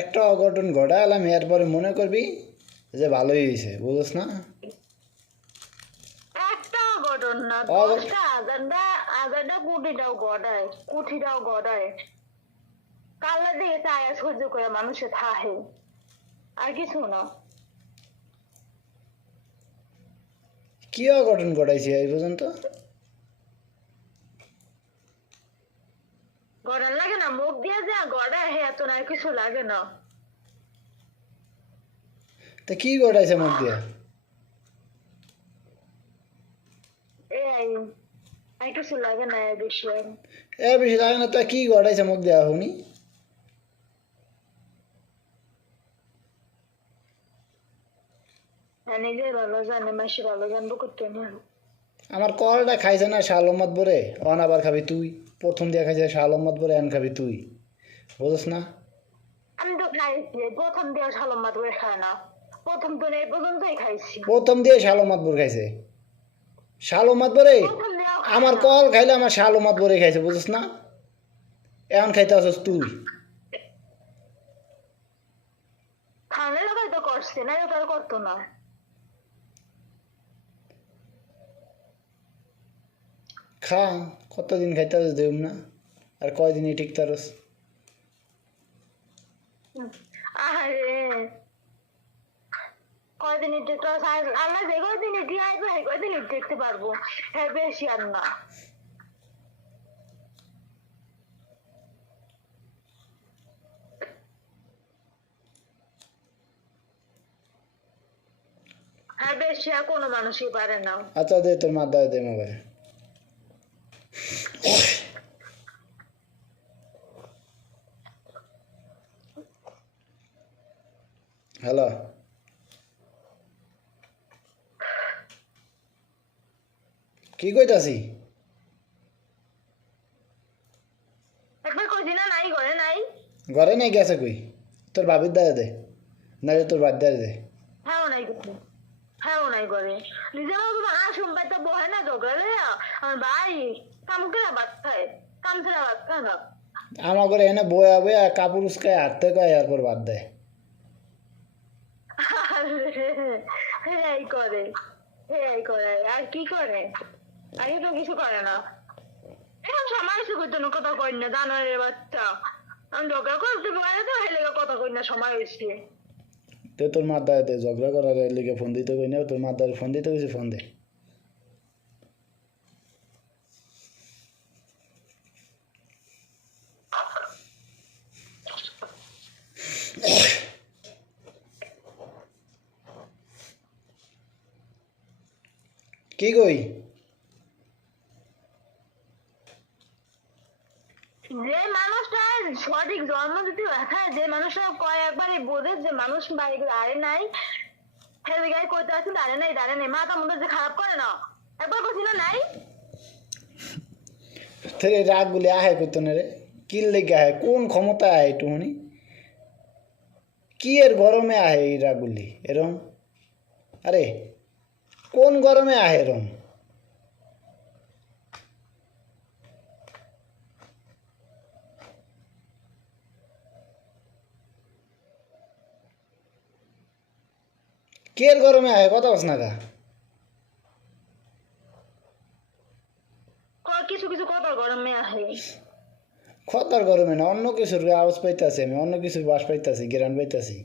একটা অঘটন ঘটালাম এরপরে মনে করবি যে ভালোই হয়েছে, বুঝছ না? একটা ঘটন না, অঘটন 10টা আজানটা কুঠিটাও গড়ায় কাল্লা দিয়ে চায়া সহ্য করে মানুষে থাহে, আর কিছু না। কি অঘটন ঘটাইছি এই পর্যন্ত? গড়ান লাগে না, মুখ দিয়ে যা গড়ায় হে এত না, আর কিছু লাগে না। তা কি ঘটাইছে মুখ দিয়া? এই আর কিছু লাগে না এ বিষয়ে। এ বেশি লাগে না, তা কি ঘটাইছে মুখ দিয়া শুনি? নিজে ভালো জানে, মাসি ভালো জানবো করতে না। আমার কলটা খাইছে না শাহ আলমত বরে, অন আবার খাবি তুই। প্রথম দিয়ে খাইছে শাহ আলমত বরে, এন খাবি তুই, বুঝছ না? আমি তো খাইছি, প্রথম দিয়ে সালম মাত করে খায় না, প্রথম তো এই পর্যন্তই খাইছি। প্রথম দিয়ে শাহ আলমত বর খাইছে। শাহ আলমত বরে প্রথম দিয়ে আমার কল খাইলে আমার শাহ আলমত বরে খাইছে, বুঝছ না? এখন খাইতে আসছ তুই। খানে লাগাই তো করছে না, ওটা করতো না। খা, কতদিন খাইতে আসছ দেব না, আর কয়দিনই ঠিক তারস। আরে কয়দিনই দেখতে আল্লাহ যে কয়দিনই দিয়ে আসবে সেই কয়দিনই দেখতে পারবো, হ্যাঁ বেশি আর না। হ্যাঁ বেশি আর কোনো মানুষই পারে না। আচ্ছা দে তোর মাথায় দে মোবাইল। হ্যালো, কি কইতাছি? একবার কইছি না নাই ঘরে নাই। ঘরে নাই গেছে কই? তোর ভাবির দায় দে, নাহলে তোর বাদ দায় দে। হ্যাঁ নাই ঘরে, হ্যাঁ নাই ঘরে। নিজের মতো আসুন ভাই তো বহে না ঝগড়া, আমার ভাই কাম করে ভাত খায়, কাম ছেড়ে ভাত খায় না। আমার ঘরে এনে বয়া বয়া কাপড় উস্কায় হাঁটতে কয়, এরপর বাদ দেয়। হেয়াই করে, হেয়াই করে, আর কি করে? আর তো কিছু করে না। এখন সময় এসে করতে না, কথা কই না, জানোয়ারের বাচ্চা। আমি ঝগড়া করতে পারে তো হেলে কথা কই না, সময় হয়েছে। তো তোর মাথায় দে, ঝগড়া করার লিগে ফোন দিতে কই না, তোর মাথায় ফোন দিতে কইছি, ফোন দে। কি কই? যে মানুষটা সঠিক জন্ম যদি দেখায়, যে মানুষটা কয় একবারে বোঝে যে মানুষ বাড়ি দাঁড়ে নাই, হেলে গায়ে কইতে আছে দাঁড়ে নাই দাঁড়ে নাই, মাথা মধ্যে যে খারাপ করে না, একবার কইছি না নাই। তোর এই রাগগুলি আহে কইতো না রে? কি লেগে আহে? কোন ক্ষমতা আহে একটু শুনি? কি এর গরমে আহে এই রাগগুলি এরম? আরে কোন গরমে আহে এরম? কে এর গরমে আহে? কথা বস না গা। কিছু কিছু কথা গরমে আসে। খতার গরমে না, অন্য কিছুর আওয়াজ পাইতাছি আমি, অন্য কিছুর বাস পাইতাছি, গেরান পাইতাছি।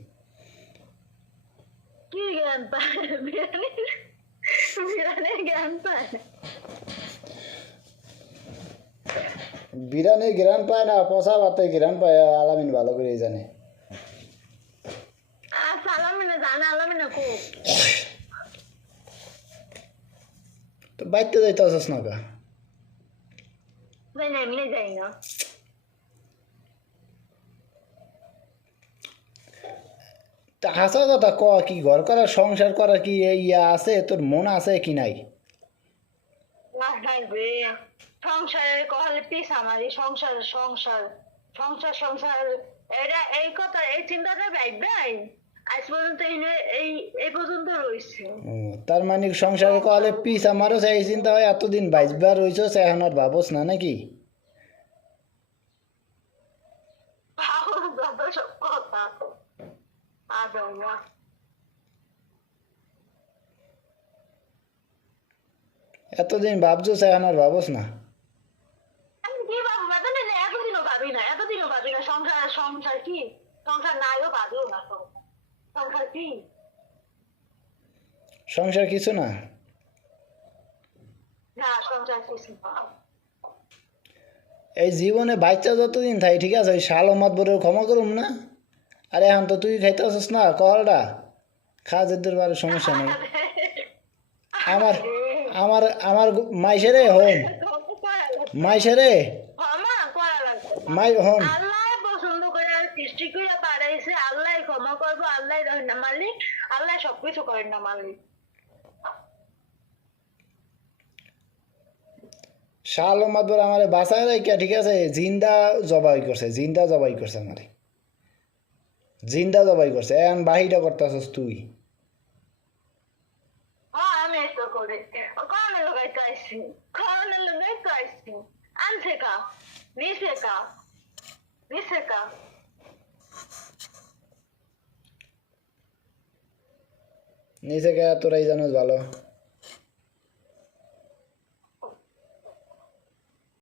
কি জ্ঞান পায় বিরিয়ানি, বিরিয়ানির জ্ঞান পায়? বিরানির গেরান পায় না, পচা ভাতের গেরান পায়, আলামিন ভালো করেই জানে। আচ্ছা আলামিনা জানে, আলামিনা কো তো বাইতে যাইতে আসস না গা। যাই না, এমনি যাই না। তা হাসা কথা ক, কি ঘর করার সংসার করার কি ইয়া আছে তোর, মন আছে কি নাই? আসবে সংসারের কহলে পিস আমারই, সংসার সংসার সংসার সংসার, এটা এই কথা এই চিন্তাটা ভাই আজ পর্যন্ত এই এই পর্যন্ত রয়েছে। ও, তার মানে সংসারে কলে পিস আমারও সেই চিন্তা হয়, এতদিন বাইশবার রইছ এখন আর ভাবস না নাকি? যত সব কথা আদৌয়া এতদিন ভাবছো এখন আর ভাবস না? আমি কি ভাববো? এতদিনও ভাবি না সংসার সংসার কি সংসার নাইও ভাবিও না সংসার কি সংসার কিছু না? না সংসার কিছু না। এই জীবনে বাচ্চা যতদিন থাই ঠিক আছে, ওই শাল মত বড় ক্ষমা করুম না। আরে এখন তো তুই খাইতে আসিস না কলটা, খা যেদের বারে সমস্যা নেই। আমার আমার আমার মাইসেরে হন, মাইসেরে ক্ষমা করা লাগবে না। মাই হন। আল্লাহ পছন্দ করে আর সৃষ্টি করে পাঠাইছে, আল্লাহ ক্ষমা করবো, আল্লাহ রহেন না মালিক, আল্লাহ সবকিছু করেন না মালিক। শাল মত বড় আমারে বাঁচায় রাখিয়া ঠিক আছে, জিন্দা জবাই করছে, জিন্দা জবাই করছে আমারে, জিন্দা জবাই করছে। এখন বাহিটা করতেছস তুই। হ্যাঁ আমি তো করে করোনা লাগাইতে আসছি, করোনা লাগাইতে আসছি। আনছে কা নিচে কা নিচে কা নিজেকে তোরাই জানোস ভালো।